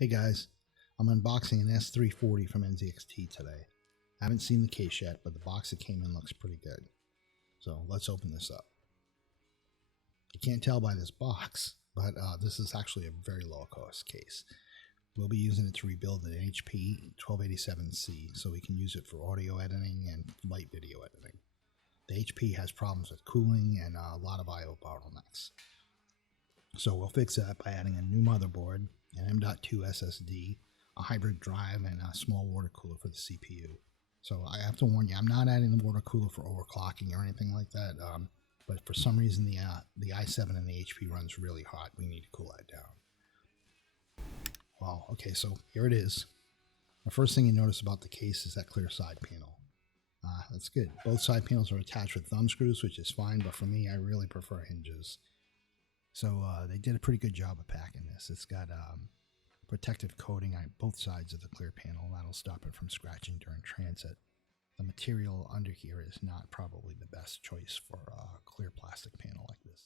Hey guys, I'm unboxing an S340 from NZXT today. I haven't seen the case yet, but the box that came in looks pretty good. So let's open this up. You can't tell by this box, but this is actually a very low cost case. We'll be using it to rebuild an HP 1287C so we can use it for audio editing and light video editing. The HP has problems with cooling and a lot of I/O bottlenecks. So we'll fix that by adding a new motherboard, an M.2 SSD, a hybrid drive, and a small water cooler for the CPU. So I have to warn you, I'm not adding the water cooler for overclocking or anything like that. But for some reason, the i7 and the HP runs really hot. We need to cool that down. Well, okay, so here it is. The first thing you notice about the case is that clear side panel. That's good. Both side panels are attached with thumb screws, which is fine, but for me, I really prefer hinges. So they did a pretty good job of packing this. It's got protective coating on both sides of the clear panel. That'll stop it from scratching during transit. The material under here is not probably the best choice for a clear plastic panel like this.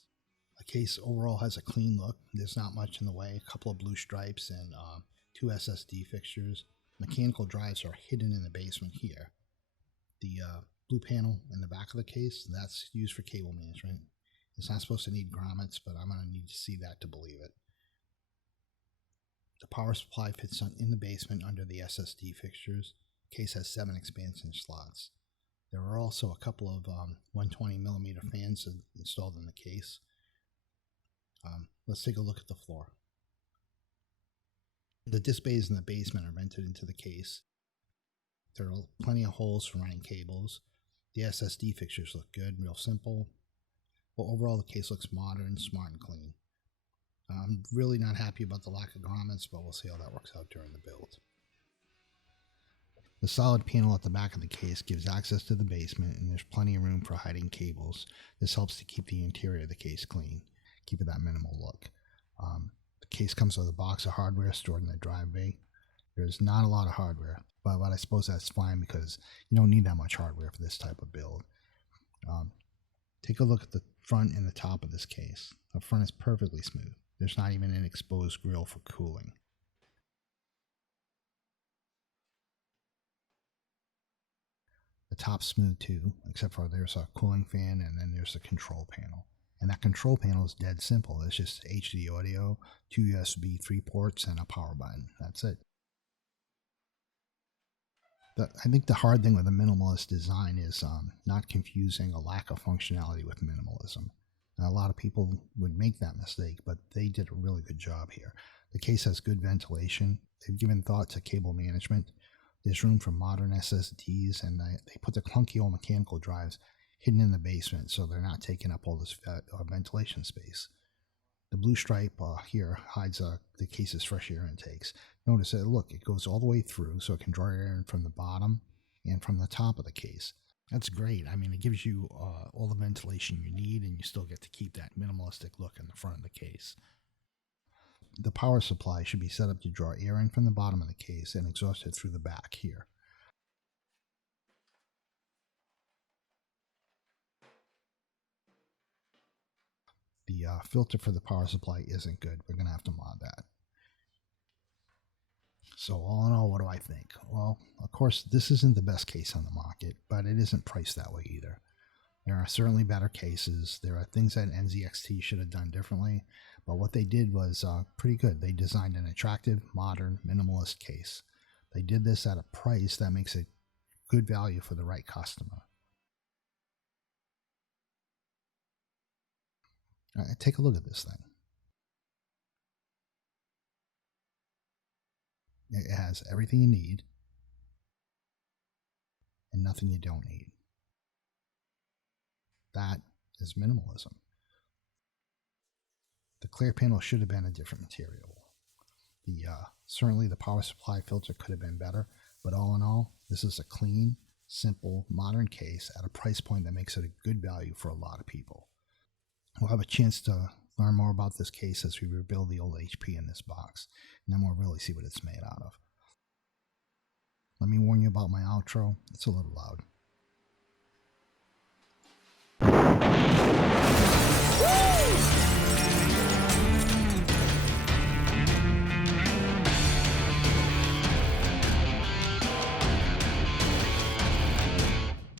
The case overall has a clean look. There's not much in the way. A couple of blue stripes and 2 SSD fixtures. Mechanical drives are hidden in the basement here. The blue panel in the back of the case, that's used for cable management. It's not supposed to need grommets, but I'm going to need to see that to believe it. The power supply fits in the basement under the SSD fixtures. The case has 7 expansion slots. There are also a couple of 120mm fans installed in the case. Let's take a look at the floor. The disc bays in the basement are vented into the case. There are plenty of holes for running cables. The SSD fixtures look good, real simple. But overall, the case looks modern, smart, and clean. I'm really not happy about the lack of grommets, but we'll see how that works out during the build. The solid panel at the back of the case gives access to the basement, and there's plenty of room for hiding cables. This helps to keep the interior of the case clean, keep it that minimal look. The case comes with a box of hardware stored in the drive bay. There's not a lot of hardware, but I suppose that's fine because you don't need that much hardware for this type of build. Take a look at the front and the top of this case. The front is perfectly smooth. There's not even an exposed grill for cooling. The top's smooth too, except for there's a cooling fan and then there's the control panel. And that control panel is dead simple. It's just HD audio, 2 USB 3 ports, and a power button. That's it. I think the hard thing with a minimalist design is not confusing a lack of functionality with minimalism. Now, a lot of people would make that mistake, but they did a really good job here. The case has good ventilation. They've given thought to cable management. There's room for modern SSDs, and they put the clunky old mechanical drives hidden in the basement so they're not taking up all this ventilation space. The blue stripe here hides the case's fresh air intakes. Notice that, look, it goes all the way through so it can draw air in from the bottom and from the top of the case. That's great. I mean, it gives you all the ventilation you need, and you still get to keep that minimalistic look in the front of the case. The power supply should be set up to draw air in from the bottom of the case and exhaust it through the back here. The filter for the power supply isn't good. We're going to have to mod that. So all in all, what do I think? Well, of course, this isn't the best case on the market, but it isn't priced that way either. There are certainly better cases. There are things that NZXT should have done differently, but what they did was pretty good. They designed an attractive, modern, minimalist case. They did this at a price that makes it good value for the right customer. Take a look at this thing. It has everything you need and nothing you don't need. That is minimalism. The clear panel should have been a different material. Certainly the power supply filter could have been better, but all in all, this is a clean, simple, modern case at a price point that makes it a good value for a lot of people. We'll have a chance to learn more about this case as we rebuild the old HP in this box, and then we'll really see what it's made out of. Let me warn you about my outro. It's a little loud. Woo!